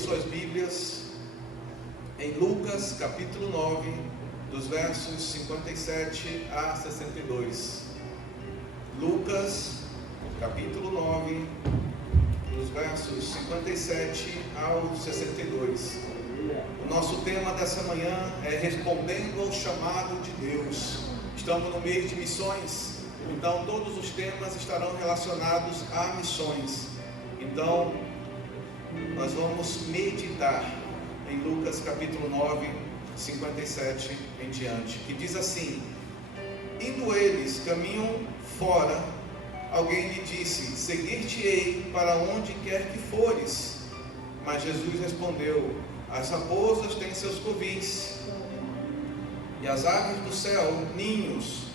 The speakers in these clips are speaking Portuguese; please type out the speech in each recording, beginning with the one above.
Suas Bíblias em Lucas capítulo 9, dos versos 57 a 62. Lucas capítulo 9, dos versos 57 ao 62. O nosso tema dessa manhã é respondendo ao chamado de Deus. Estamos no mês de missões, então todos os temas estarão relacionados a missões. Então, nós vamos meditar em Lucas capítulo 9, 57 em diante, que diz assim: indo eles caminham fora, alguém lhe disse: seguir-te-ei para onde quer que fores. Mas Jesus respondeu: as raposas têm seus covis, e as aves do céu ninhos,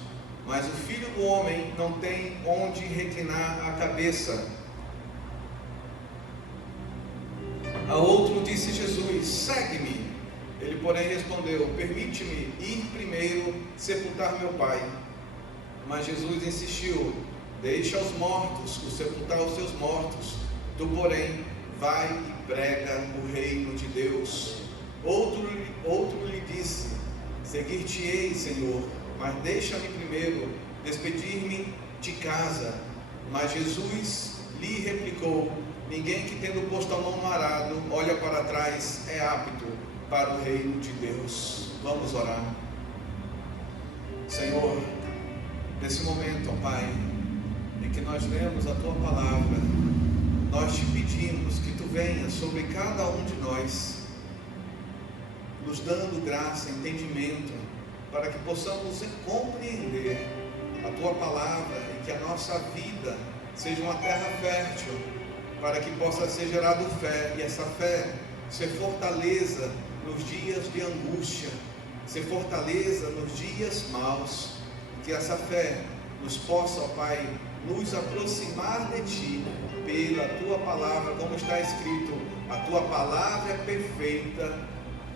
mas o Filho do Homem não tem onde reclinar a cabeça. A outro disse Jesus: segue-me. Ele, porém, respondeu: permite-me ir primeiro sepultar meu pai. Mas Jesus insistiu: deixa os mortos sepultar os seus mortos. Tu, porém, vai e prega o reino de Deus. Outro lhe disse: seguir-te-ei, Senhor, mas deixa-me primeiro despedir-me de casa. Mas Jesus lhe replicou: ninguém que tendo posto a mão no arado olha para trás é apto para o reino de Deus. Vamos orar. Senhor, nesse momento, ó Pai, em que nós lemos a Tua palavra, nós te pedimos que Tu venhas sobre cada um de nós, nos dando graça, entendimento, para que possamos compreender a Tua palavra e que a nossa vida seja uma terra fértil, para que possa ser gerado fé, e essa fé ser fortaleza nos dias de angústia, ser fortaleza nos dias maus, que essa fé nos possa, ó Pai, nos aproximar de Ti, pela Tua palavra, como está escrito: a Tua palavra é perfeita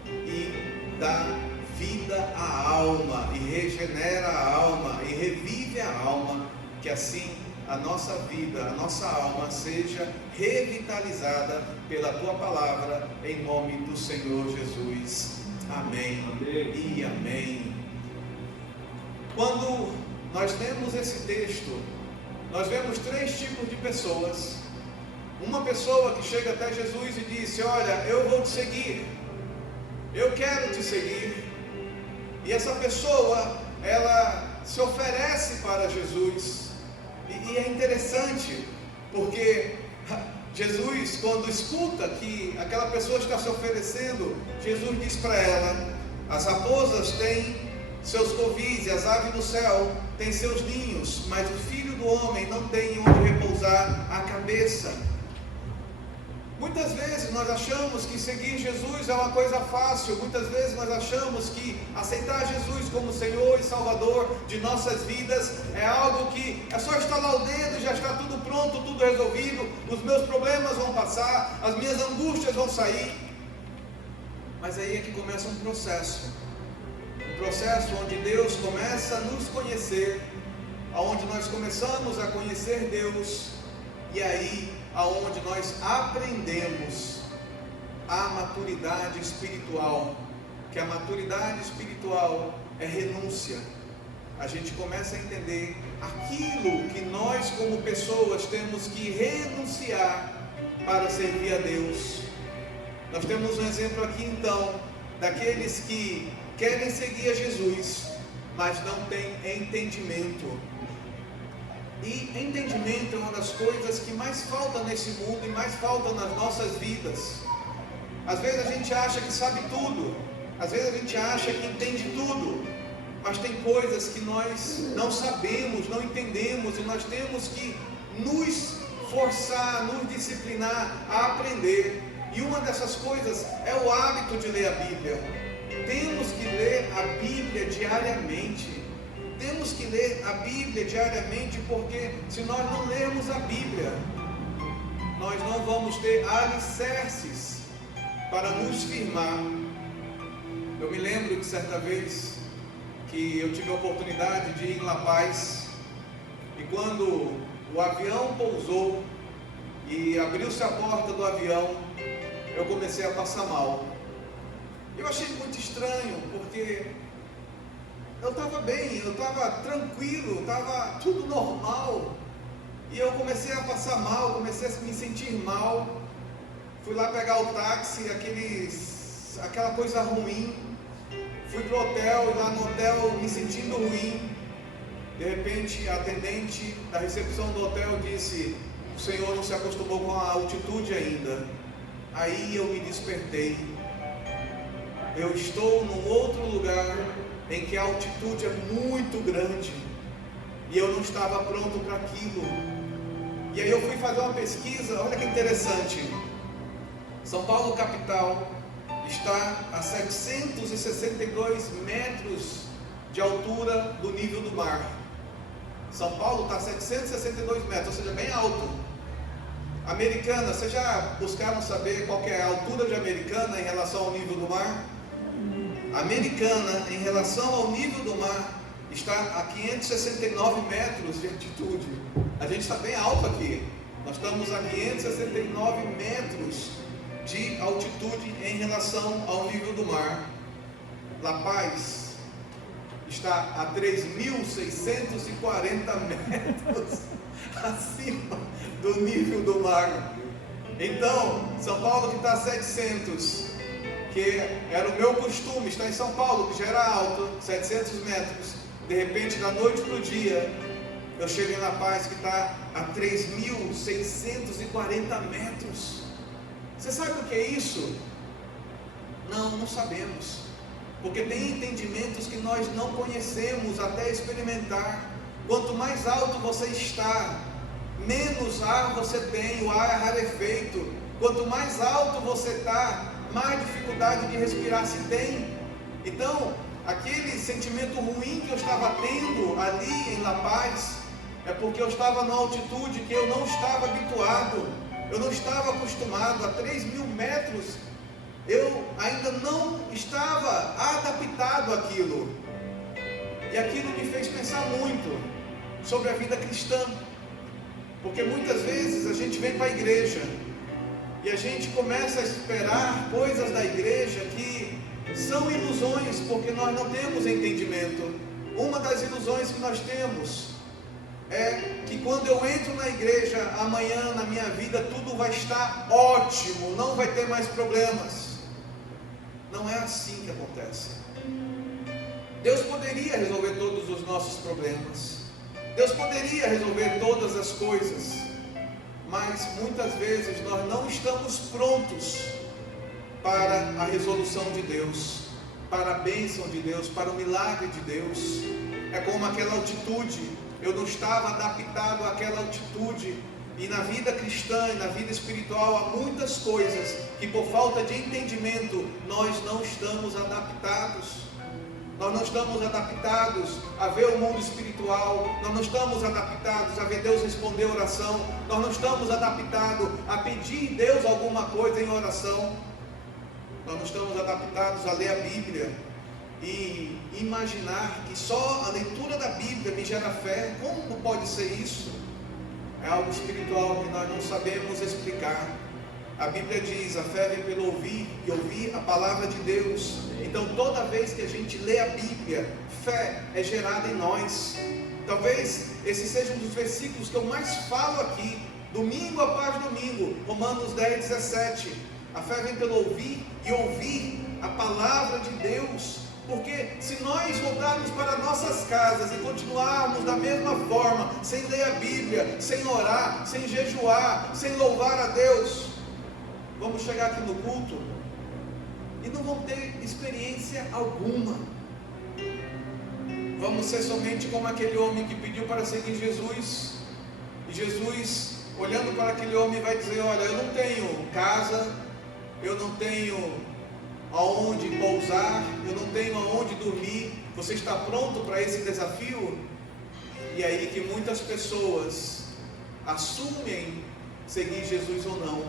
e dá vida à alma, e regenera a alma, e revive a alma, que assim a nossa vida, a nossa alma seja revitalizada pela Tua palavra, em nome do Senhor Jesus. Amém, amém e amém. Quando nós lemos esse texto, nós vemos três tipos de pessoas. Uma pessoa que chega até Jesus e disse: olha, eu vou te seguir, eu quero te seguir. E essa pessoa, ela se oferece para Jesus. E é interessante, porque Jesus, quando escuta que aquela pessoa está se oferecendo, Jesus diz para ela: as raposas têm seus covis e as aves do céu têm seus ninhos, mas o Filho do Homem não tem onde repousar a cabeça. Muitas vezes nós achamos que seguir Jesus é uma coisa fácil. Muitas vezes nós achamos que aceitar Jesus como Senhor e Salvador de nossas vidas é algo que é só estalar o dedo e já está tudo pronto, tudo resolvido, os meus problemas vão passar, as minhas angústias vão sair. Mas aí é que começa um processo onde Deus começa a nos conhecer, onde nós começamos a conhecer Deus, e aí aonde nós aprendemos a maturidade espiritual, que a maturidade espiritual é renúncia. A gente começa a entender aquilo que nós como pessoas temos que renunciar para servir a Deus. Nós temos um exemplo aqui então, daqueles que querem seguir a Jesus, mas não têm entendimento. E entendimento é uma das coisas que mais falta nesse mundo e mais falta nas nossas vidas. Às vezes a gente acha que sabe tudo, às vezes a gente acha que entende tudo, mas tem coisas que nós não sabemos, não entendemos, e nós temos que nos forçar, nos disciplinar a aprender. E uma dessas coisas é o hábito de ler a Bíblia. Temos que ler a Bíblia diariamente. Temos que ler a Bíblia diariamente, porque se nós não lermos a Bíblia, nós não vamos ter alicerces para nos firmar. Eu me lembro de certa vez que eu tive a oportunidade de ir em La Paz, e quando o avião pousou e abriu-se a porta do avião, eu comecei a passar mal. Eu achei muito estranho, porque eu estava bem, eu estava tranquilo, estava tudo normal. E eu comecei a passar mal, comecei a me sentir mal. Fui lá pegar o táxi, aquela coisa ruim. Fui pro hotel, e lá no hotel me sentindo ruim. De repente a atendente da recepção do hotel disse: o senhor não se acostumou com a altitude ainda. Aí eu me despertei. Eu estou num outro lugar em que a altitude é muito grande e eu não estava pronto para aquilo. E aí eu fui fazer uma pesquisa. Olha que interessante. São Paulo capital está a 762 metros de altura do nível do mar. São Paulo está a 762 metros, ou seja, bem alto. Americana, vocês já buscaram saber qual que é a altura de Americana em relação ao nível do mar? Americana, em relação ao nível do mar, está a 569 metros de altitude. A gente está bem alto aqui. Nós estamos a 569 metros de altitude em relação ao nível do mar. La Paz está a 3.640 metros acima do nível do mar. Então, São Paulo que está a 700, que era o meu costume estar em São Paulo, que já era alto, 700 metros. De repente, da noite para o dia, eu chego em La Paz, que está a 3.640 metros. Você sabe o que é isso? Não sabemos. Porque tem entendimentos que nós não conhecemos até experimentar. Quanto mais alto você está, menos ar você tem, o ar é rarefeito. Quanto mais alto você está, mais dificuldade de respirar se tem. Então, aquele sentimento ruim que eu estava tendo ali em La Paz, é porque eu estava numa altitude que eu não estava habituado, eu não estava acostumado. A 3.000 metros, eu ainda não estava adaptado àquilo. E aquilo me fez pensar muito sobre a vida cristã, porque muitas vezes a gente vem para a igreja e a gente começa a esperar coisas da igreja que são ilusões, porque nós não temos entendimento. Uma das ilusões que nós temos é que quando eu entro na igreja, amanhã na minha vida tudo vai estar ótimo, não vai ter mais problemas. Não é assim que acontece. Deus poderia resolver todos os nossos problemas, Deus poderia resolver todas as coisas, mas muitas vezes nós não estamos prontos para a resolução de Deus, para a bênção de Deus, para o milagre de Deus. É como aquela altitude, eu não estava adaptado àquela altitude. E na vida cristã e na vida espiritual há muitas coisas que por falta de entendimento nós não estamos adaptados. Nós não estamos adaptados a ver o mundo espiritual, nós não estamos adaptados a ver Deus responder oração, nós não estamos adaptados a pedir a Deus alguma coisa em oração, nós não estamos adaptados a ler a Bíblia e imaginar que só a leitura da Bíblia me gera fé. Como pode ser isso? É algo espiritual que nós não sabemos explicar. A Bíblia diz: a fé vem pelo ouvir, e ouvir a palavra de Deus. Então toda vez que a gente lê a Bíblia, fé é gerada em nós. Talvez esse seja um dos versículos que eu mais falo aqui, domingo após domingo, Romanos 10:17. A fé vem pelo ouvir, e ouvir a palavra de Deus. Porque se nós voltarmos para nossas casas e continuarmos da mesma forma, sem ler a Bíblia, sem orar, sem jejuar, sem louvar a Deus, vamos chegar aqui no culto e não vamos ter experiência alguma. Vamos ser somente como aquele homem que pediu para seguir Jesus, e Jesus, olhando para aquele homem, vai dizer: olha, eu não tenho casa, eu não tenho aonde pousar, eu não tenho aonde dormir, você está pronto para esse desafio? E aí que muitas pessoas assumem seguir Jesus ou não,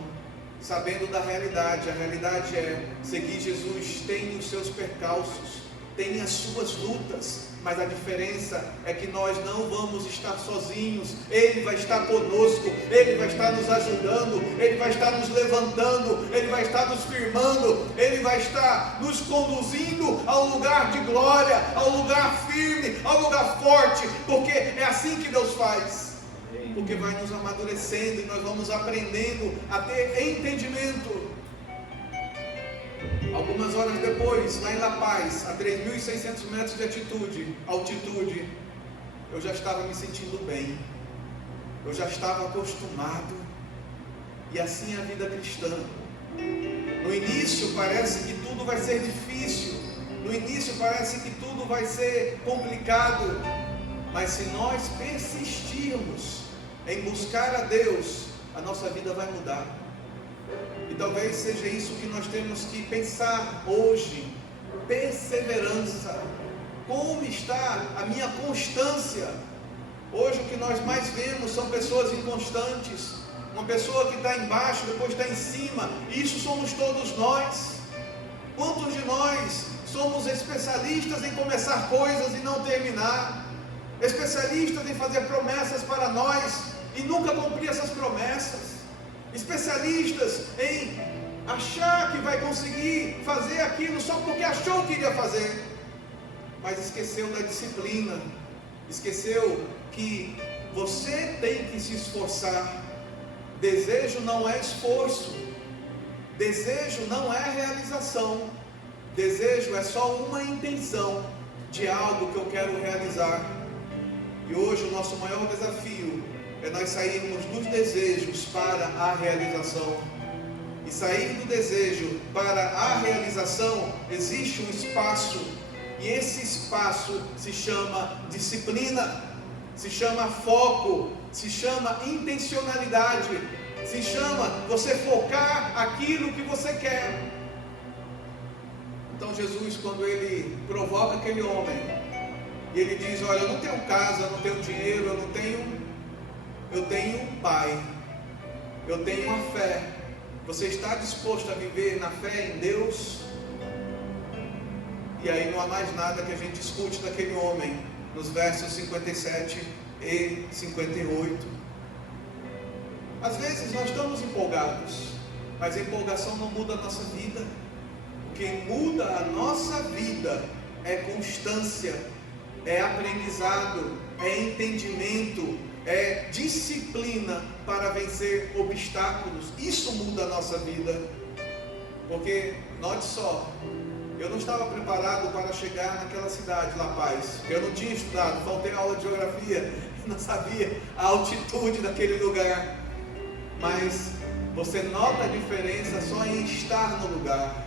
sabendo da realidade. A realidade é, seguir Jesus tem os seus percalços, tem as suas lutas, mas a diferença é que nós não vamos estar sozinhos. Ele vai estar conosco, Ele vai estar nos ajudando, Ele vai estar nos levantando, Ele vai estar nos firmando, Ele vai estar nos conduzindo ao lugar de glória, ao lugar firme, ao lugar forte, porque é assim que Deus faz. Porque vai nos amadurecendo e nós vamos aprendendo a ter entendimento. Algumas horas depois, lá em La Paz, a 3.600 metros de altitude, eu já estava me sentindo bem, eu já estava acostumado, e assim é a vida cristã. No início parece que tudo vai ser difícil, no início parece que tudo vai ser complicado, mas se nós persistirmos em buscar a Deus, a nossa vida vai mudar. E talvez seja isso que nós temos que pensar hoje: perseverança. Como está a minha constância? Hoje o que nós mais vemos são pessoas inconstantes. Uma pessoa que está embaixo, depois está em cima. Isso somos todos nós. Quantos de nós somos especialistas em começar coisas e não terminar? Especialistas em fazer promessas para nós e nunca cumprir essas promessas. Especialistas em achar que vai conseguir fazer aquilo só porque achou que iria fazer, mas esqueceu da disciplina, esqueceu que você tem que se esforçar. Desejo não é esforço, desejo não é realização, desejo é só uma intenção de algo que eu quero realizar. E hoje o nosso maior desafio é nós sairmos dos desejos para a realização. E sair do desejo para a realização, existe um espaço, e esse espaço se chama disciplina, se chama foco, se chama intencionalidade, se chama você focar aquilo que você quer. Então Jesus, quando ele provoca aquele homem, e ele diz: olha, eu não tenho casa, eu não tenho dinheiro, eu tenho um pai, eu tenho uma fé. Você está disposto a viver na fé em Deus? E aí não há mais nada que a gente escute daquele homem, nos versos 57 e 58. Às vezes nós estamos empolgados, mas a empolgação não muda a nossa vida. O que muda a nossa vida é constância, é aprendizado, é entendimento, é disciplina para vencer obstáculos. Isso muda a nossa vida. Porque, note só, eu não estava preparado para chegar naquela cidade, La Paz. Eu não tinha estudado, faltei aula de geografia, não sabia a altitude daquele lugar. Mas você nota a diferença só em estar no lugar.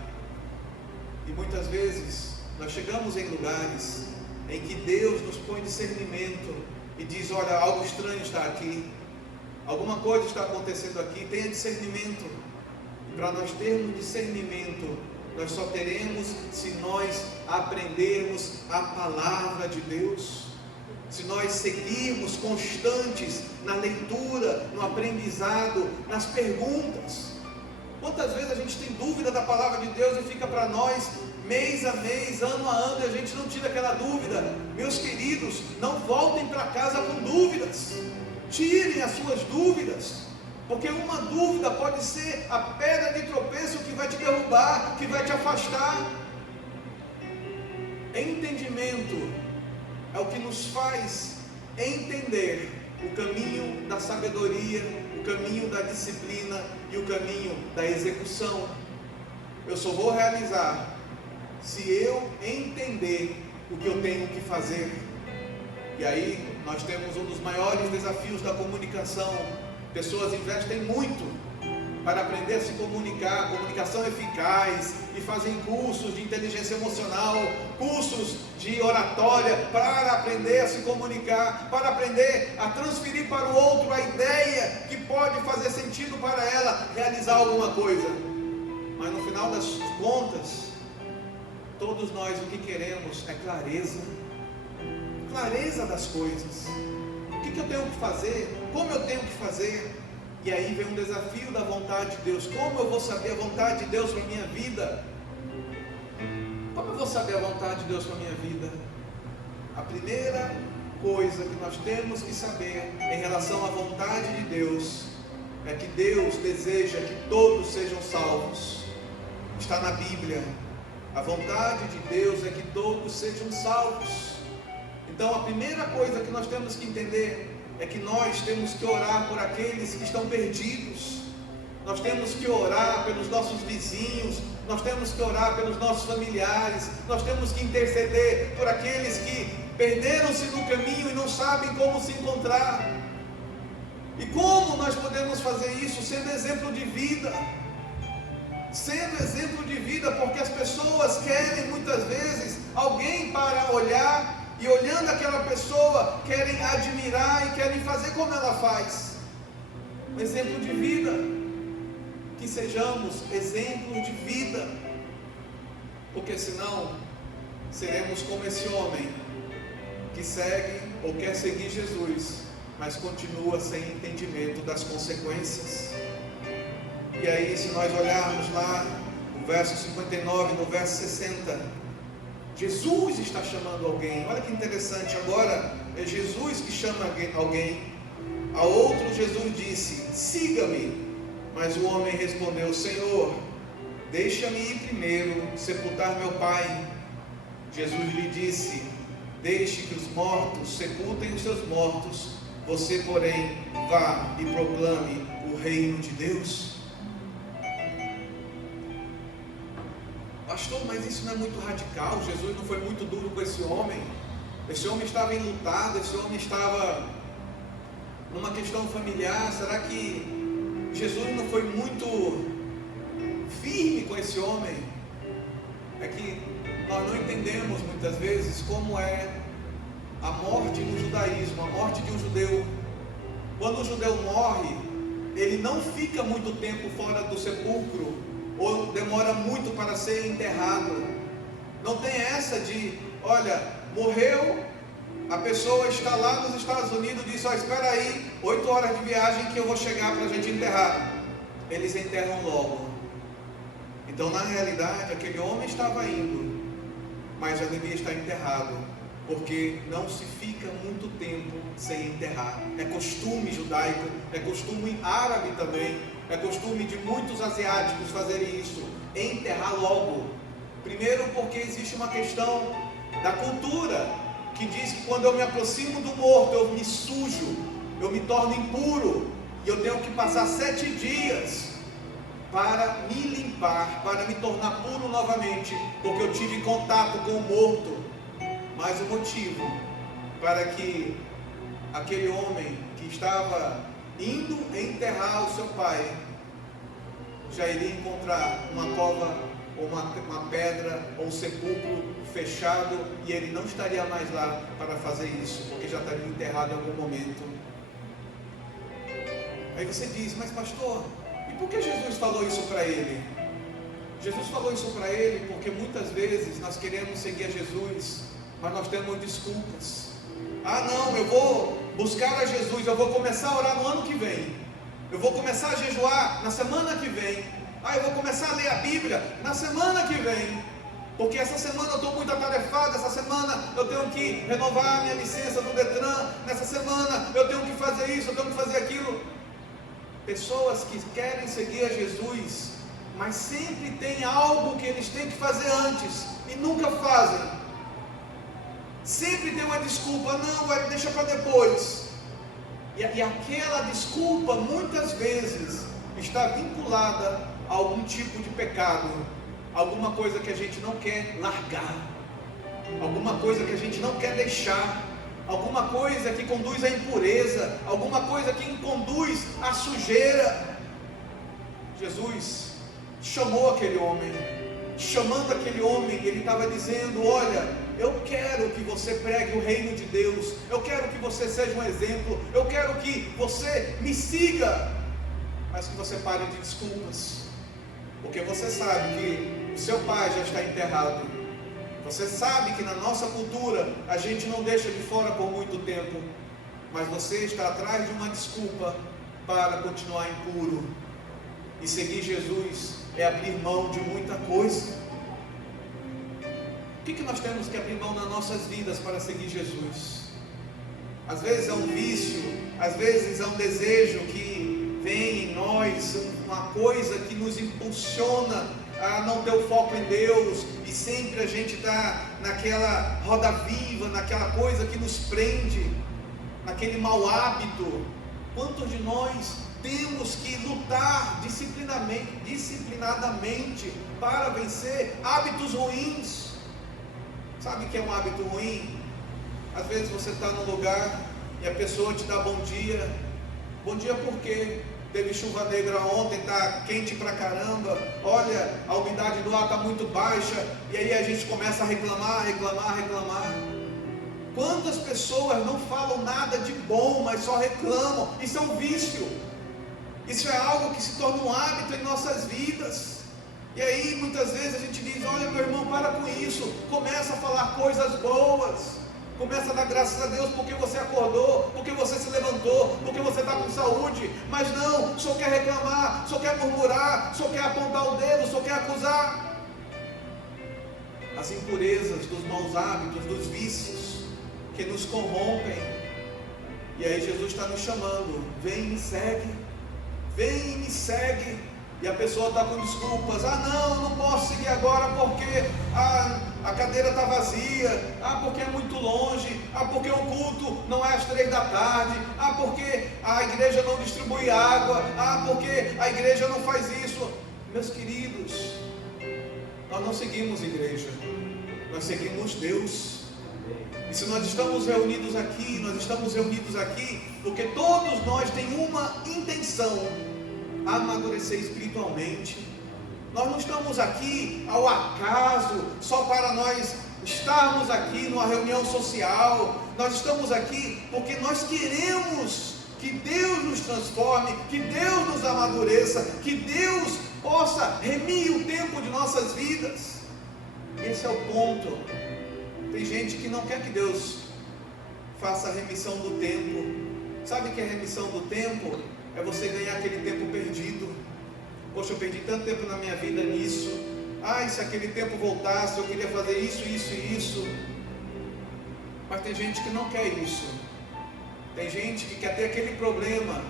E muitas vezes nós chegamos em lugares em que Deus nos põe discernimento e diz: olha, algo estranho está aqui, alguma coisa está acontecendo aqui, tenha discernimento. E para nós termos discernimento, nós só teremos se nós aprendermos a palavra de Deus, se nós seguirmos constantes na leitura, no aprendizado, nas perguntas. Quantas vezes a gente tem dúvida da palavra de Deus e fica para nós mês a mês, ano a ano, e a gente não tira aquela dúvida? Meus queridos, não voltem para casa com dúvidas, tirem as suas dúvidas, porque uma dúvida pode ser a pedra de tropeço que vai te derrubar, que vai te afastar. Entendimento é o que nos faz entender o caminho da sabedoria, o caminho da disciplina e o caminho da execução. Eu só vou realizar se eu entender o que eu tenho que fazer. E aí nós temos um dos maiores desafios da comunicação. Pessoas investem muito para aprender a se comunicar, comunicação eficaz, e fazem cursos de inteligência emocional, cursos de oratória, para aprender a se comunicar, para aprender a transferir para o outro a ideia que pode fazer sentido para ela realizar alguma coisa. Mas no final das contas, todos nós o que queremos é clareza das coisas. O que eu tenho que fazer? Como eu tenho que fazer? E aí vem um desafio da vontade de Deus. Como eu vou saber a vontade de Deus para a minha vida? Como eu vou saber a vontade de Deus para a minha vida? A primeira coisa que nós temos que saber em relação à vontade de Deus é que Deus deseja que todos sejam salvos. Está na Bíblia. A vontade de Deus é que todos sejam salvos. Então a primeira coisa que nós temos que entender é que nós temos que orar por aqueles que estão perdidos. Nós temos que orar pelos nossos vizinhos, nós temos que orar pelos nossos familiares, nós temos que interceder por aqueles que perderam-se no caminho e não sabem como se encontrar. E como nós podemos fazer isso? Sendo exemplo de vida. Sendo exemplo de vida, porque as pessoas querem muitas vezes alguém para olhar, e olhando aquela pessoa, querem admirar e querem fazer como ela faz. Um exemplo de vida. Que sejamos exemplos de vida, porque senão seremos como esse homem que segue ou quer seguir Jesus, mas continua sem entendimento das consequências. E aí, se nós olharmos lá no verso 59, no verso 60, Jesus está chamando alguém. Olha que interessante, agora é Jesus que chama alguém. A outro Jesus disse: siga-me. Mas o homem respondeu: Senhor, deixa-me ir primeiro sepultar meu pai. Jesus lhe disse: deixe que os mortos sepultem os seus mortos, você, porém, vá e proclame o reino de Deus. Pastor, mas isso não é muito radical? Jesus não foi muito duro com esse homem? Esse homem estava enlutado, esse homem estava numa questão familiar. Será que Jesus não foi muito firme com esse homem? É que nós não entendemos muitas vezes como é a morte no judaísmo, a morte de um judeu. Quando o judeu morre, ele não fica muito tempo fora do sepulcro, ou demora muito para ser enterrado. Não tem essa de, olha, morreu, a pessoa está lá nos Estados Unidos e diz: espera aí, 8 horas de viagem que eu vou chegar para a gente enterrar. Eles enterram logo. Então, na realidade, aquele homem estava indo, mas já devia estar enterrado, porque não se fica muito tempo sem enterrar. É costume judaico, é costume árabe também, é costume de muitos asiáticos fazerem isso, enterrar logo. Primeiro porque existe uma questão da cultura, que diz que quando eu me aproximo do morto, eu me sujo, eu me torno impuro, e eu tenho que passar 7 dias para me limpar, para me tornar puro novamente, porque eu tive contato com o morto. Mas o motivo para que aquele homem que estava indo enterrar o seu pai já iria encontrar uma cova, ou uma pedra, ou um sepulcro fechado, e ele não estaria mais lá para fazer isso, porque já estaria enterrado em algum momento. Aí você diz: mas pastor, e por que Jesus falou isso para ele? Jesus falou isso para ele porque muitas vezes nós queremos seguir a Jesus, mas nós temos desculpas. Ah não, eu vou buscar a Jesus, eu vou começar a orar no ano que vem, eu vou começar a jejuar na semana que vem, eu vou começar a ler a Bíblia na semana que vem, porque essa semana eu estou muito atarefado, essa semana eu tenho que renovar a minha licença do Detran, nessa semana eu tenho que fazer isso, eu tenho que fazer aquilo. Pessoas que querem seguir a Jesus, mas sempre tem algo que eles têm que fazer antes e nunca fazem. Sempre tem uma desculpa: não, vai, deixa para depois. E aquela desculpa muitas vezes está vinculada a algum tipo de pecado, alguma coisa que a gente não quer largar, alguma coisa que a gente não quer deixar, alguma coisa que conduz à impureza, alguma coisa que conduz à sujeira. Jesus chamou aquele homem, chamando aquele homem, ele estava dizendo: olha, eu quero que você pregue o reino de Deus, eu quero que você seja um exemplo, eu quero que você me siga, mas que você pare de desculpas, porque você sabe que o seu pai já está enterrado, você sabe que na nossa cultura a gente não deixa de fora por muito tempo, mas você está atrás de uma desculpa para continuar impuro. E seguir Jesus é abrir mão de muita coisa. O que nós temos que abrir mão nas nossas vidas para seguir Jesus? Às vezes é um vício, às vezes é um desejo que vem em nós, uma coisa que nos impulsiona a não ter o foco em Deus, e sempre a gente está naquela roda viva, naquela coisa que nos prende, naquele mau hábito. Quantos de nós temos que lutar disciplinadamente para vencer hábitos ruins? Sabe o que é um hábito ruim? Às vezes você está num lugar e a pessoa te dá bom dia. Bom dia por quê? Teve chuva negra ontem, está quente pra caramba, olha, a umidade do ar está muito baixa, e aí a gente começa a reclamar. Quantas pessoas não falam nada de bom, mas só reclamam? Isso é um vício, isso é algo que se torna um hábito em nossas vidas. E aí muitas vezes a gente diz, olha meu irmão, para com isso, começa a falar coisas boas, começa a dar graças a Deus porque você acordou, porque você se levantou, porque você está com saúde. Mas não, só quer reclamar, só quer murmurar, só quer apontar o dedo, só quer acusar. As impurezas dos maus hábitos, dos vícios que nos corrompem. E aí Jesus está nos chamando, vem e me segue, vem e me segue. E a pessoa está com desculpas, não, eu não posso seguir agora porque a cadeira está vazia, porque é muito longe, porque o culto não é às 3 da tarde, porque a igreja não distribui água, porque a igreja não faz isso. Meus queridos, nós não seguimos igreja, nós seguimos Deus. E se nós estamos reunidos aqui, porque todos nós temos uma intenção: amadurecer espiritualmente. Nós não estamos aqui ao acaso, só para nós estarmos aqui numa reunião social. Nós estamos aqui porque nós queremos que Deus nos transforme, que Deus nos amadureça, que Deus possa remir o tempo de nossas vidas. Esse é o ponto. Tem gente que não quer que Deus faça a remissão do tempo. Sabe o que é remissão do tempo? É você ganhar aquele tempo perdido. Poxa, eu perdi tanto tempo na minha vida nisso. Se aquele tempo voltasse, eu queria fazer isso. Mas tem gente que não quer isso. Tem gente que quer ter aquele problema.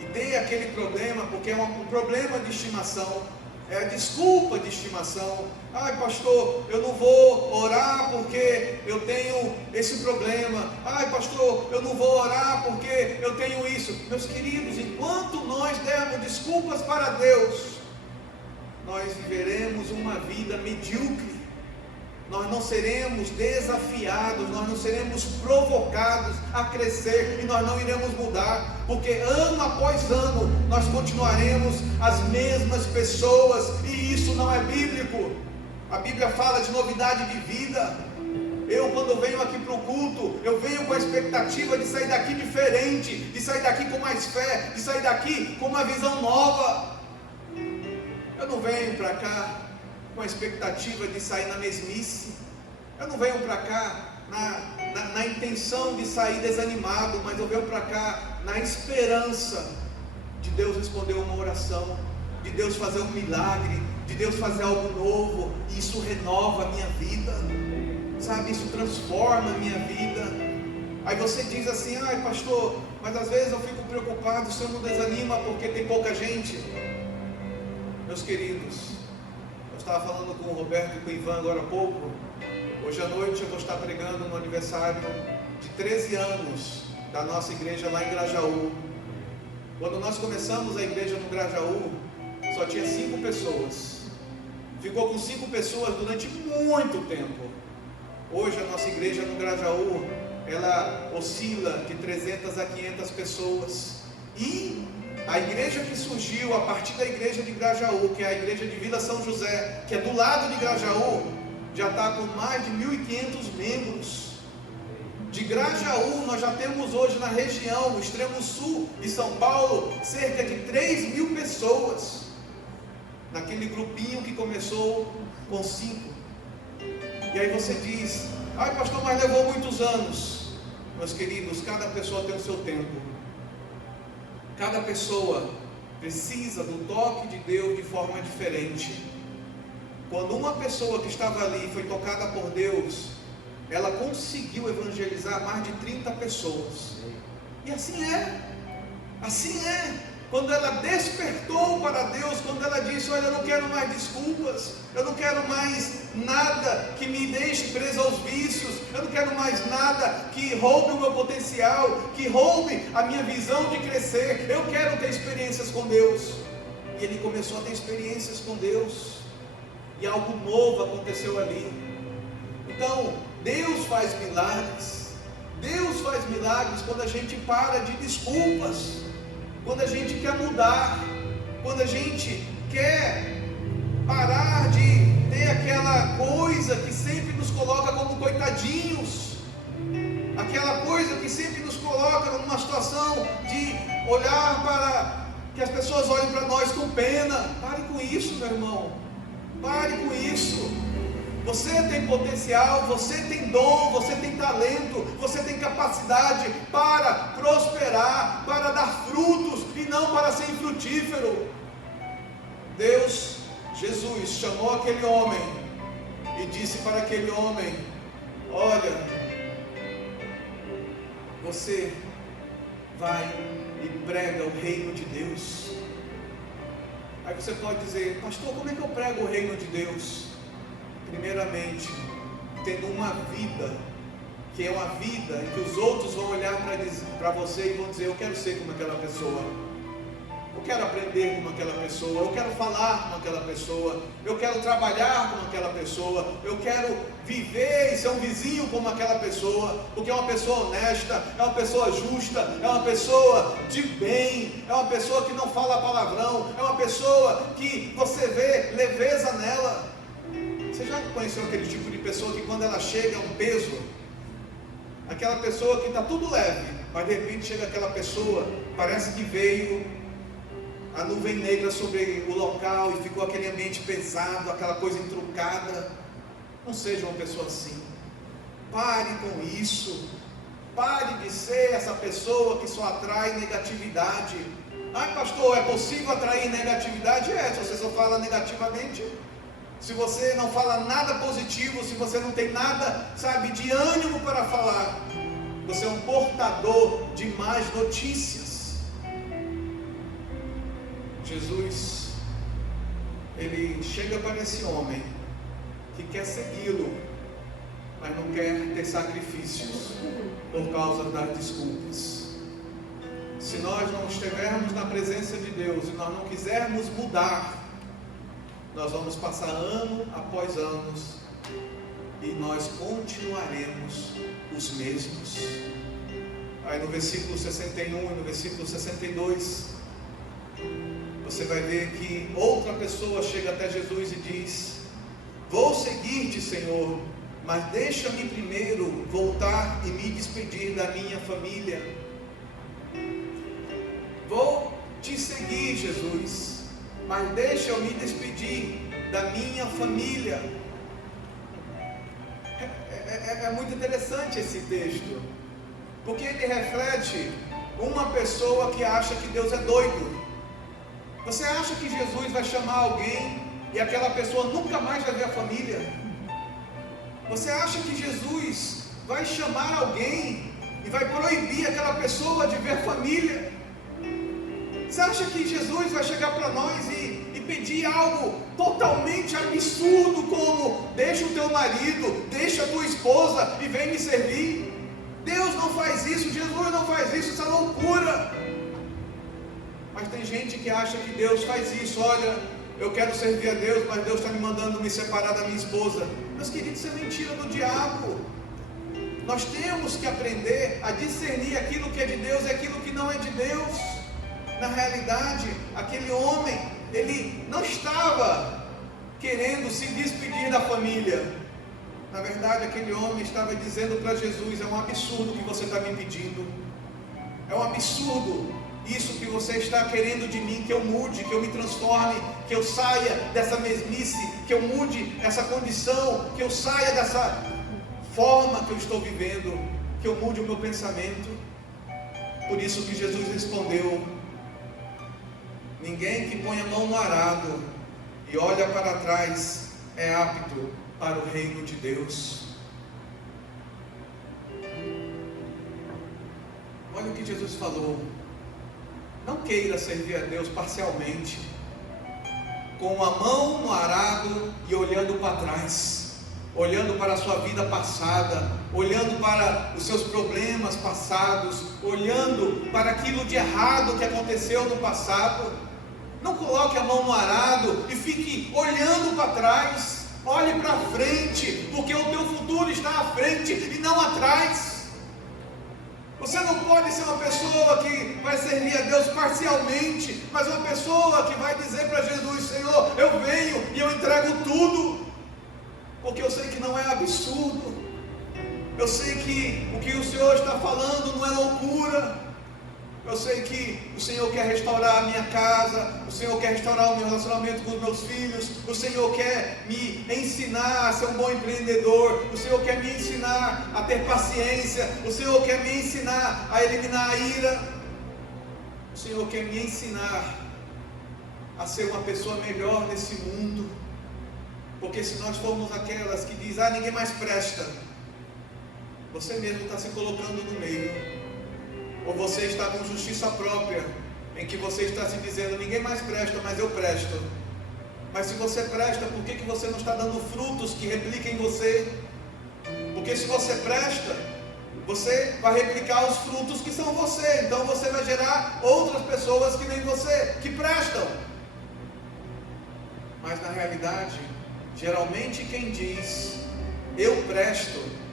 E ter aquele problema porque é um problema de estimação. É a desculpa de estimação. Pastor, eu não vou orar porque eu tenho esse problema. Pastor, eu não vou orar porque eu tenho isso. Meus queridos, enquanto nós dermos desculpas para Deus, nós viveremos uma vida medíocre. Nós não seremos desafiados, nós não seremos provocados a crescer e nós não iremos mudar, porque ano após ano nós continuaremos as mesmas pessoas, e isso não é bíblico. A Bíblia fala de novidade de vida. Quando venho aqui para o culto, eu venho com a expectativa de sair daqui diferente, de sair daqui com mais fé, de sair daqui com uma visão nova. Eu não venho para cá com a expectativa de sair na mesmice. Eu não venho para cá na intenção de sair desanimado, mas eu venho para cá na esperança de Deus responder uma oração, de Deus fazer um milagre, de Deus fazer algo novo, e isso renova a minha vida, sabe, isso transforma a minha vida. Aí você diz assim, pastor, mas às vezes eu fico preocupado, o senhor não desanima porque tem pouca gente? Meus queridos, eu estava falando com o Roberto e com o Ivan agora há pouco. Hoje à noite eu vou estar pregando no aniversário de 13 anos da nossa igreja lá em Grajaú. Quando nós começamos a igreja no Grajaú, só tinha 5 pessoas. Ficou com 5 pessoas durante muito tempo. Hoje a nossa igreja no Grajaú, ela oscila de 300 a 500 pessoas. E a igreja que surgiu a partir da igreja de Grajaú, que é a igreja de Vila São José, que é do lado de Grajaú, já está com mais de 1.500 membros. De Grajaú, nós já temos hoje na região, no extremo sul de São Paulo, cerca de 3.000 pessoas, naquele grupinho que começou com 5. E aí você diz, pastor, mas levou muitos anos. Meus queridos, cada pessoa tem o seu tempo. Cada pessoa precisa do toque de Deus de forma diferente. quando uma pessoa que estava ali foi tocada por Deus, ela conseguiu evangelizar mais de 30 pessoas. E assim é. Assim é. Quando ela despertou para Deus, quando ela disse: olha, eu não quero mais desculpas, eu não quero mais nada que me deixe preso aos vícios, eu não quero mais nada que roube o meu potencial, que roube a minha visão de crescer, eu quero ter experiências com Deus. E ele começou a ter experiências com Deus, e algo novo aconteceu ali. Então, Deus faz milagres. Deus faz milagres quando a gente para de desculpas, quando a gente quer mudar, quando a gente quer parar de ter aquela coisa que sempre nos coloca como coitadinhos, aquela coisa que sempre nos coloca numa situação de olhar para que as pessoas olhem para nós com pena. Pare com isso, meu irmão, pare com isso. Você tem potencial, você tem dom, você tem talento, você tem capacidade para prosperar, para dar frutos e não para ser infrutífero. Deus, Jesus, chamou aquele homem e disse para aquele homem: olha, você vai e prega o reino de Deus. Aí você pode dizer: pastor, como é que eu prego o reino de Deus? Primeiramente, tendo uma vida, que é uma vida em que os outros vão olhar para você e vão dizer: eu quero ser como aquela pessoa, eu quero aprender como aquela pessoa, eu quero falar como aquela pessoa, eu quero trabalhar como aquela pessoa, eu quero viver e ser um vizinho como aquela pessoa, porque é uma pessoa honesta, é uma pessoa justa, é uma pessoa de bem, é uma pessoa que não fala palavrão, é uma pessoa que você vê leveza nela. Você já conheceu aquele tipo de pessoa que quando ela chega é um peso? Aquela pessoa que está tudo leve, mas de repente chega aquela pessoa, parece que veio a nuvem negra sobre o local e ficou aquele ambiente pesado, aquela coisa entrucada. Não seja uma pessoa assim. Pare com isso. Pare de ser essa pessoa que só atrai negatividade. Ai, pastor, é possível atrair negatividade? É, se você só fala negativamente. Se você não fala nada positivo, se você não tem nada, sabe, de ânimo para falar, você é um portador de más notícias. Jesus, ele chega para esse homem que quer segui-lo, mas não quer ter sacrifícios por causa das desculpas. Se nós não estivermos na presença de Deus e nós não quisermos mudar, nós vamos passar ano após anos e nós continuaremos os mesmos. Aí no versículo 61 e no versículo 62, você vai ver que outra pessoa chega até Jesus e diz: vou seguir-te, Senhor, mas deixa-me primeiro voltar e me despedir da minha família. Vou te seguir, Jesus, mas deixa eu me despedir da minha família. É muito interessante esse texto, porque ele reflete uma pessoa que acha que Deus é doido. Você acha que Jesus vai chamar alguém e aquela pessoa nunca mais vai ver a família? Você acha que Jesus vai chamar alguém e vai proibir aquela pessoa de ver a família? Você acha que Jesus vai chegar para nós e pedir algo totalmente absurdo, como: deixa o teu marido, deixa a tua esposa e vem me servir? Deus não faz isso, Jesus não faz isso, isso é loucura. Mas tem gente que acha que Deus faz isso. Olha, eu quero servir a Deus, mas Deus está me mandando me separar da minha esposa. Meus queridos, isso é mentira do diabo. Nós temos que aprender a discernir aquilo que é de Deus e aquilo que não é de Deus. Na realidade, aquele homem, ele não estava querendo se despedir da família. Na verdade, aquele homem estava dizendo para Jesus: é um absurdo o que você está me pedindo. É um absurdo isso que você está querendo de mim, que eu mude, que eu me transforme, que eu saia dessa mesmice, que eu mude essa condição, que eu saia dessa forma que eu estou vivendo, que eu mude o meu pensamento. Por isso que Jesus respondeu: ninguém que põe a mão no arado e olha para trás é apto para o reino de Deus. Olha o que Jesus falou: não queira servir a Deus parcialmente, com a mão no arado e olhando para trás, olhando para a sua vida passada, olhando para os seus problemas passados, olhando para aquilo de errado que aconteceu no passado. Não coloque a mão no arado e fique olhando para trás. Olhe para frente, porque o teu futuro está à frente e não atrás. Você não pode ser uma pessoa que vai servir a Deus parcialmente, mas uma pessoa que vai dizer para Jesus: Senhor, eu venho e eu entrego tudo, porque eu sei que não é absurdo, eu sei que o que o Senhor está falando não é loucura. Eu sei que o Senhor quer restaurar a minha casa, o Senhor quer restaurar o meu relacionamento com os meus filhos, o Senhor quer me ensinar a ser um bom empreendedor, o Senhor quer me ensinar a ter paciência, o Senhor quer me ensinar a eliminar a ira, o Senhor quer me ensinar a ser uma pessoa melhor nesse mundo. Porque se nós formos aquelas que dizem: ninguém mais presta, você mesmo está se colocando no meio. Ou você está com justiça própria, em que você está se dizendo: ninguém mais presta, mas eu presto. Mas se você presta, por que você não está dando frutos que repliquem você? Porque se você presta, você vai replicar os frutos que são você. Então você vai gerar outras pessoas que nem você, que prestam. Mas na realidade, geralmente quem diz eu presto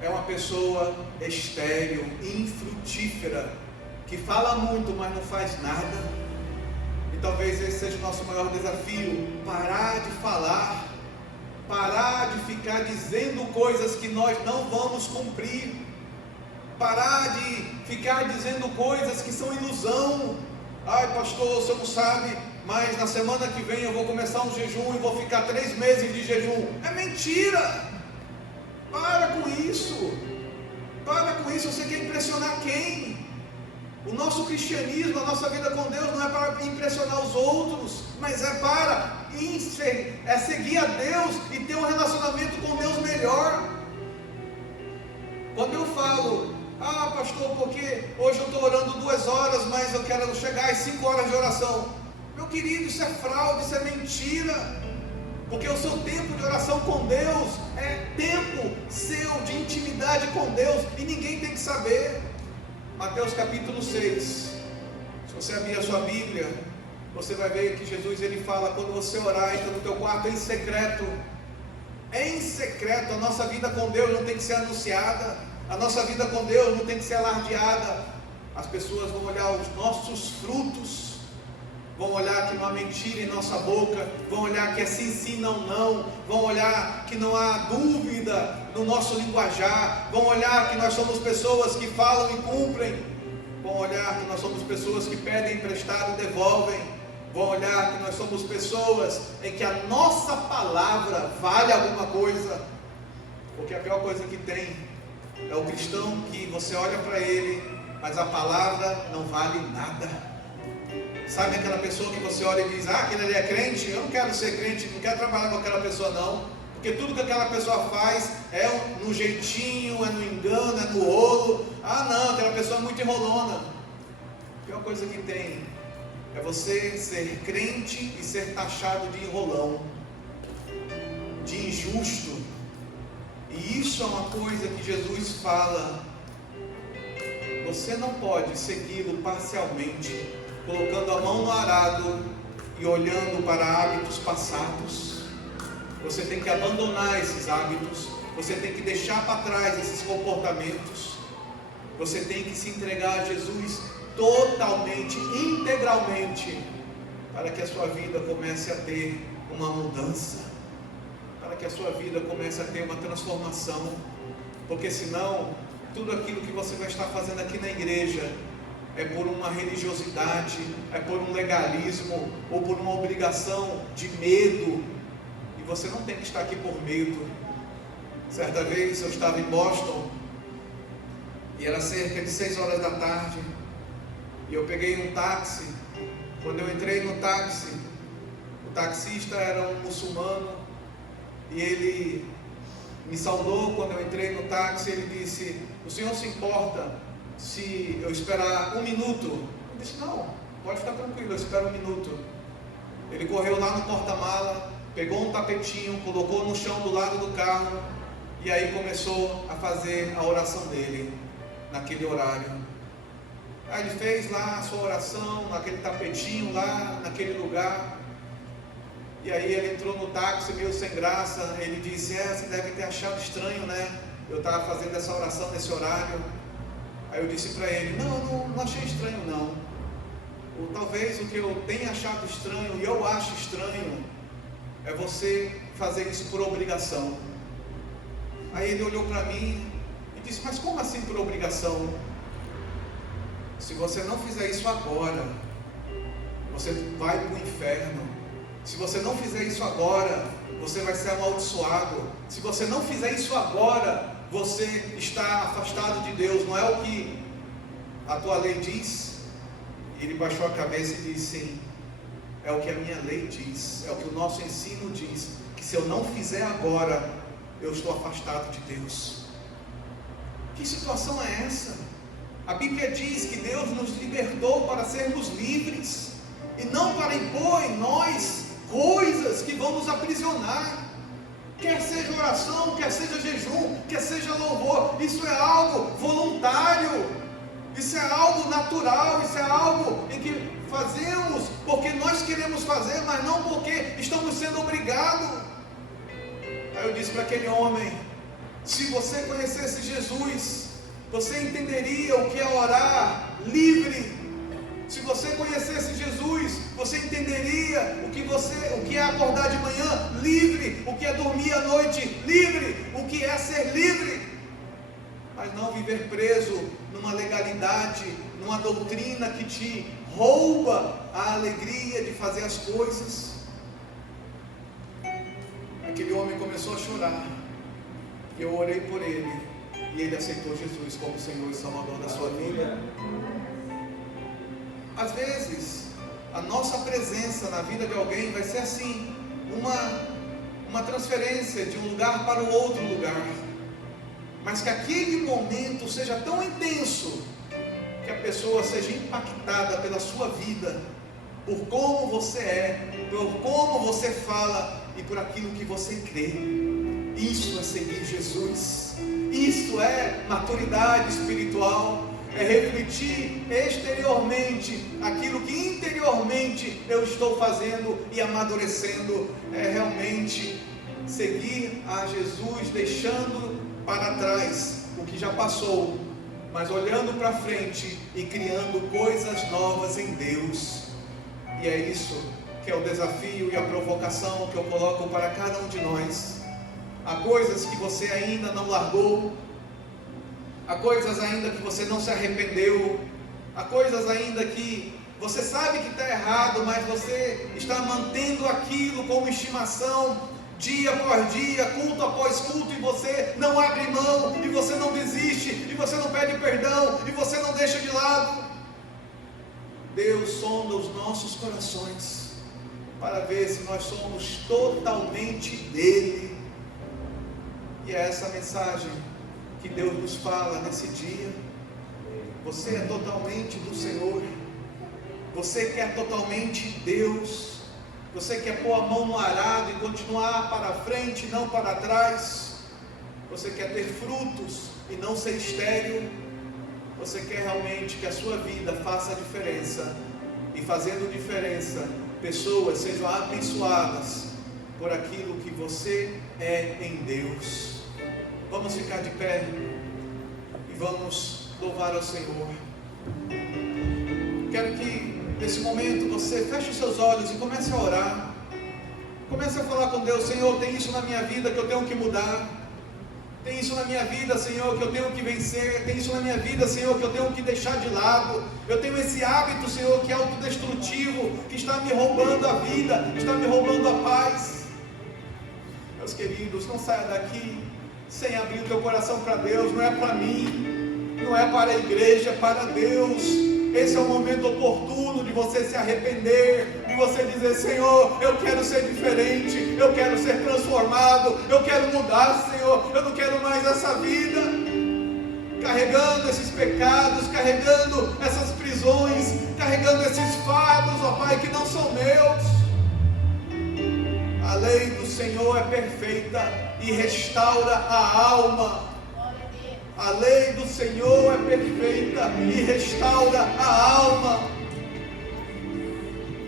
é uma pessoa estéril, infrutífera, que fala muito, mas não faz nada. E talvez esse seja o nosso maior desafio: parar de falar, parar de ficar dizendo coisas que nós não vamos cumprir, parar de ficar dizendo coisas que são ilusão. Ai pastor, o senhor não sabe, mas na semana que vem eu vou começar um jejum e vou ficar 3 meses de jejum. É mentira! Para com isso, para com isso. Você quer impressionar quem? O nosso cristianismo, a nossa vida com Deus não é para impressionar os outros, mas é para seguir a Deus e ter um relacionamento com Deus melhor. Quando eu falo: pastor, porque hoje eu estou orando 2 horas, mas eu quero chegar às 5 horas de oração. Meu querido, isso é fraude, isso é mentira. Porque o seu tempo de oração com Deus é tempo seu de intimidade com Deus, e ninguém tem que saber. Mateus capítulo 6, se você abrir a sua Bíblia, você vai ver que Jesus ele fala: quando você orar, entra no teu quarto em secreto. Em secreto. A nossa vida com Deus não tem que ser anunciada, a nossa vida com Deus não tem que ser alardeada. As pessoas vão olhar os nossos frutos, vão olhar que não há mentira em nossa boca, vão olhar que é sim, sim, não, não, vão olhar que não há dúvida no nosso linguajar, vão olhar que nós somos pessoas que falam e cumprem, vão olhar que nós somos pessoas que pedem emprestado e devolvem, vão olhar que nós somos pessoas em que a nossa palavra vale alguma coisa. Porque a pior coisa que tem é o cristão que você olha para ele, mas a palavra não vale nada. Sabe aquela pessoa que você olha e diz: aquele ali é crente? Eu não quero ser crente, não quero trabalhar com aquela pessoa não, porque tudo que aquela pessoa faz é no jeitinho, é no engano, é no rolo. Não, aquela pessoa é muito enrolona. A pior coisa que tem é você ser crente e ser taxado de enrolão, de injusto. E isso é uma coisa que Jesus fala: você não pode segui-lo parcialmente, colocando a mão no arado e olhando para hábitos passados. Você tem que abandonar esses hábitos, você tem que deixar para trás esses comportamentos, você tem que se entregar a Jesus totalmente, integralmente, para que a sua vida comece a ter uma mudança, para que a sua vida comece a ter uma transformação. Porque senão, tudo aquilo que você vai estar fazendo aqui na igreja é por uma religiosidade, é por um legalismo, ou por uma obrigação de medo, e você não tem que estar aqui por medo. Certa vez eu estava em Boston, e era cerca de 6 horas da tarde, e eu peguei um táxi. Quando eu entrei no táxi, o taxista era um muçulmano, e ele me saudou quando eu entrei no táxi. Ele disse: o senhor se importa se eu esperar 1 minuto? Eu disse: não, pode ficar tranquilo, eu espero 1 minuto. Ele correu lá no porta-mala, pegou um tapetinho, colocou no chão do lado do carro, e aí começou a fazer a oração dele, naquele horário. Aí ele fez lá a sua oração, naquele tapetinho lá, naquele lugar. E aí ele entrou no táxi meio sem graça. Ele disse: você deve ter achado estranho, né? Eu estava fazendo essa oração nesse horário. Aí eu disse para ele: não achei estranho não. Ou talvez o que eu tenha achado estranho, e eu acho estranho, é você fazer isso por obrigação. Aí ele olhou para mim e disse: mas como assim por obrigação? Se você não fizer isso agora, você vai para o inferno. Se você não fizer isso agora, você vai ser amaldiçoado. Se você não fizer isso agora, você está afastado de Deus. Não é o que a tua lei diz? E ele baixou a cabeça e disse: sim, é o que a minha lei diz, é o que o nosso ensino diz, que se eu não fizer agora, eu estou afastado de Deus. Que situação é essa? A Bíblia diz que Deus nos libertou para sermos livres, e não para impor em nós coisas que vão nos aprisionar. Quer seja oração, quer seja jejum, quer seja louvor, isso é algo voluntário, isso é algo natural, isso é algo em que fazemos porque nós queremos fazer, mas não porque estamos sendo obrigados. Aí eu disse para aquele homem: se você conhecesse Jesus, você entenderia o que é orar livre. Se você conhecesse Jesus, você entenderia o que é acordar de manhã livre, o que é dormir à noite livre, o que é ser livre. Mas não viver preso numa legalidade, numa doutrina que te rouba a alegria de fazer as coisas. Aquele homem começou a chorar, e eu orei por ele, e ele aceitou Jesus como Senhor e Salvador da sua vida. Às vezes, a nossa presença na vida de alguém vai ser assim, uma transferência de um lugar para o outro lugar, mas que aquele momento seja tão intenso, que a pessoa seja impactada pela sua vida, por como você é, por como você fala e por aquilo que você crê. Isso é seguir Jesus, isso é maturidade espiritual, é refletir exteriormente aquilo que interiormente eu estou fazendo e amadurecendo, é realmente seguir a Jesus, deixando para trás o que já passou, mas olhando para frente e criando coisas novas em Deus. E é isso que é o desafio e a provocação que eu coloco para cada um de nós. Há coisas que você ainda não largou, há coisas ainda que você não se arrependeu, há coisas ainda que você sabe que está errado, mas você está mantendo aquilo como estimação, dia após dia, culto após culto, e você não abre mão, e você não desiste, e você não pede perdão, e você não deixa de lado. Deus sonda os nossos corações para ver se nós somos totalmente dele. E é essa mensagem que Deus nos fala nesse dia. Você é totalmente do Senhor, você quer totalmente Deus, você quer pôr a mão no arado e continuar para frente, não para trás, você quer ter frutos e não ser estéril, você quer realmente que a sua vida faça a diferença, e fazendo diferença, pessoas sejam abençoadas por aquilo que você é em Deus. Vamos ficar de pé e vamos louvar ao Senhor. Quero que nesse momento você feche os seus olhos e comece a orar. Comece a falar com Deus: Senhor, tem isso na minha vida que eu tenho que mudar. Tem isso na minha vida, Senhor, que eu tenho que vencer. Tem isso na minha vida, Senhor, que eu tenho que deixar de lado. Eu tenho esse hábito, Senhor, que é autodestrutivo, que está me roubando a vida, está me roubando a paz. Meus queridos, não saia daqui sem abrir o teu coração para Deus. Não é para mim, não é para a igreja, é para Deus. Esse é o momento oportuno de você se arrepender, e você dizer: Senhor, eu quero ser diferente, eu quero ser transformado, eu quero mudar, Senhor, eu não quero mais essa vida carregando esses pecados, carregando essas prisões, carregando esses fardos, ó Pai, que não são meus. A lei do Senhor é perfeita e restaura a alma. A lei do Senhor é perfeita e restaura a alma.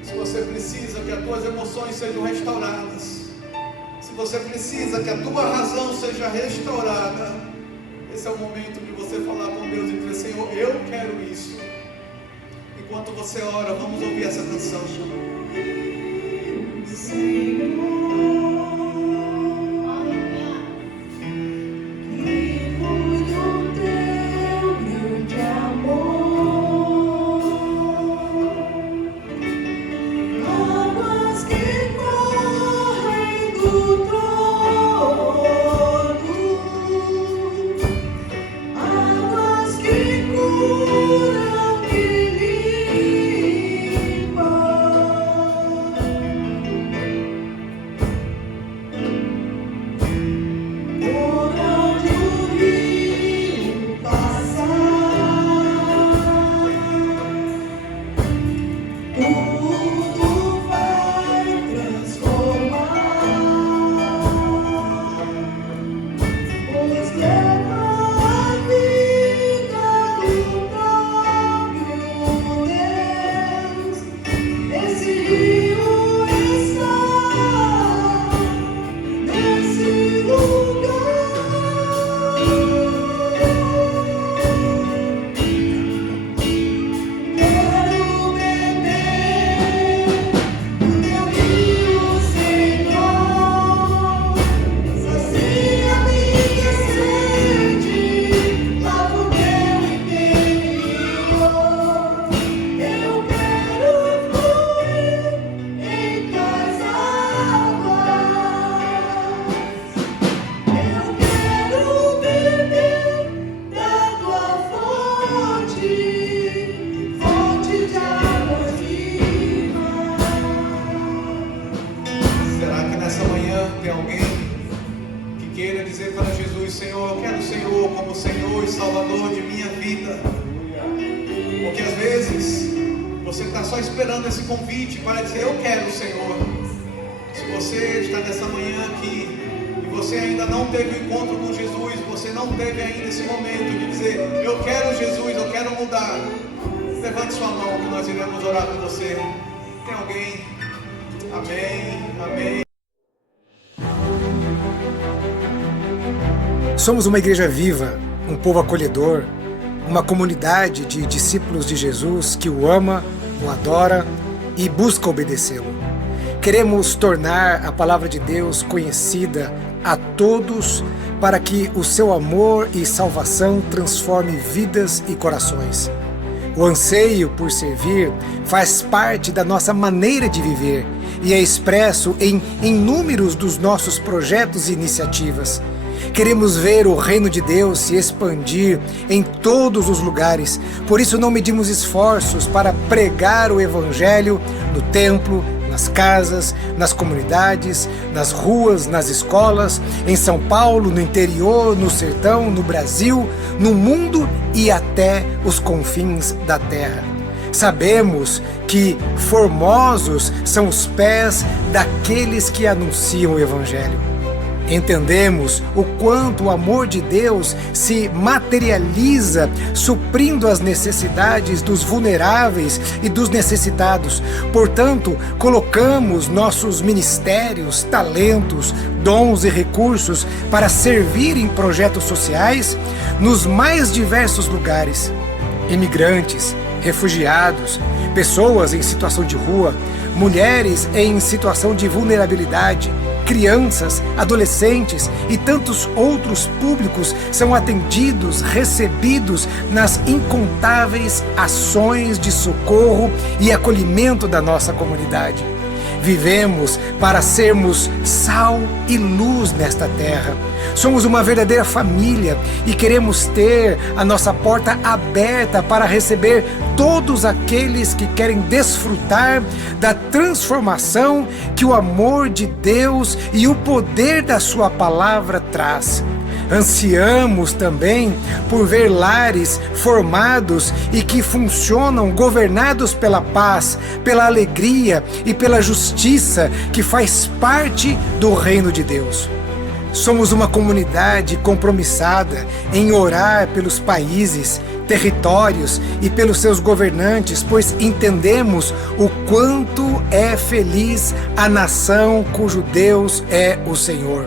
Se você precisa que as tuas emoções sejam restauradas, se você precisa que a tua razão seja restaurada, esse é o momento de você falar com Deus e dizer: Senhor, eu quero isso. Enquanto você ora, vamos ouvir essa canção. Senhor, Somos uma igreja viva, um povo acolhedor, uma comunidade de discípulos de Jesus que o ama, o adora e busca obedecê-lo. Queremos tornar a palavra de Deus conhecida a todos para que o seu amor e salvação transforme vidas e corações. O anseio por servir faz parte da nossa maneira de viver e é expresso em inúmeros dos nossos projetos e iniciativas. Queremos ver o reino de Deus se expandir em todos os lugares. Por isso não medimos esforços para pregar o Evangelho no templo, nas casas, nas comunidades, nas ruas, nas escolas, em São Paulo, no interior, no sertão, no Brasil, no mundo e até os confins da terra. Sabemos que formosos são os pés daqueles que anunciam o Evangelho. Entendemos o quanto o amor de Deus se materializa suprindo as necessidades dos vulneráveis e dos necessitados. Portanto, colocamos nossos ministérios, talentos, dons e recursos para servir em projetos sociais nos mais diversos lugares. Imigrantes, refugiados, pessoas em situação de rua, mulheres em situação de vulnerabilidade, crianças, adolescentes e tantos outros públicos são atendidos, recebidos nas incontáveis ações de socorro e acolhimento da nossa comunidade. Vivemos para sermos sal e luz nesta terra. Somos uma verdadeira família e queremos ter a nossa porta aberta para receber todos aqueles que querem desfrutar da transformação que o amor de Deus e o poder da sua palavra traz. Ansiamos também por ver lares formados e que funcionam governados pela paz, pela alegria e pela justiça que faz parte do reino de Deus. Somos uma comunidade compromissada em orar pelos países, territórios e pelos seus governantes, pois entendemos o quanto é feliz a nação cujo Deus é o Senhor.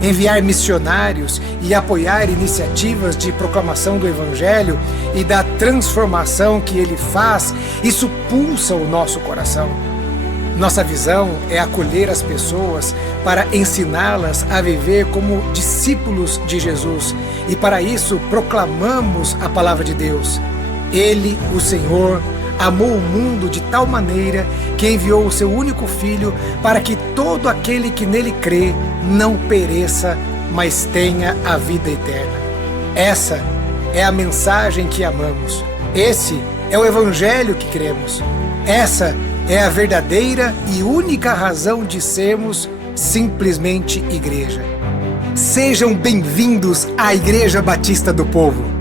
Enviar missionários e apoiar iniciativas de proclamação do Evangelho e da transformação que ele faz, isso pulsa o nosso coração. Nossa visão é acolher as pessoas para ensiná-las a viver como discípulos de Jesus e para isso proclamamos a palavra de Deus. Ele, o Senhor, amou o mundo de tal maneira que enviou o seu único Filho para que todo aquele que nele crê não pereça, mas tenha a vida eterna. Essa é a mensagem que amamos. Esse é o Evangelho que cremos. Essa é a verdadeira e única razão de sermos simplesmente igreja. Sejam bem-vindos à Igreja Batista do Povo.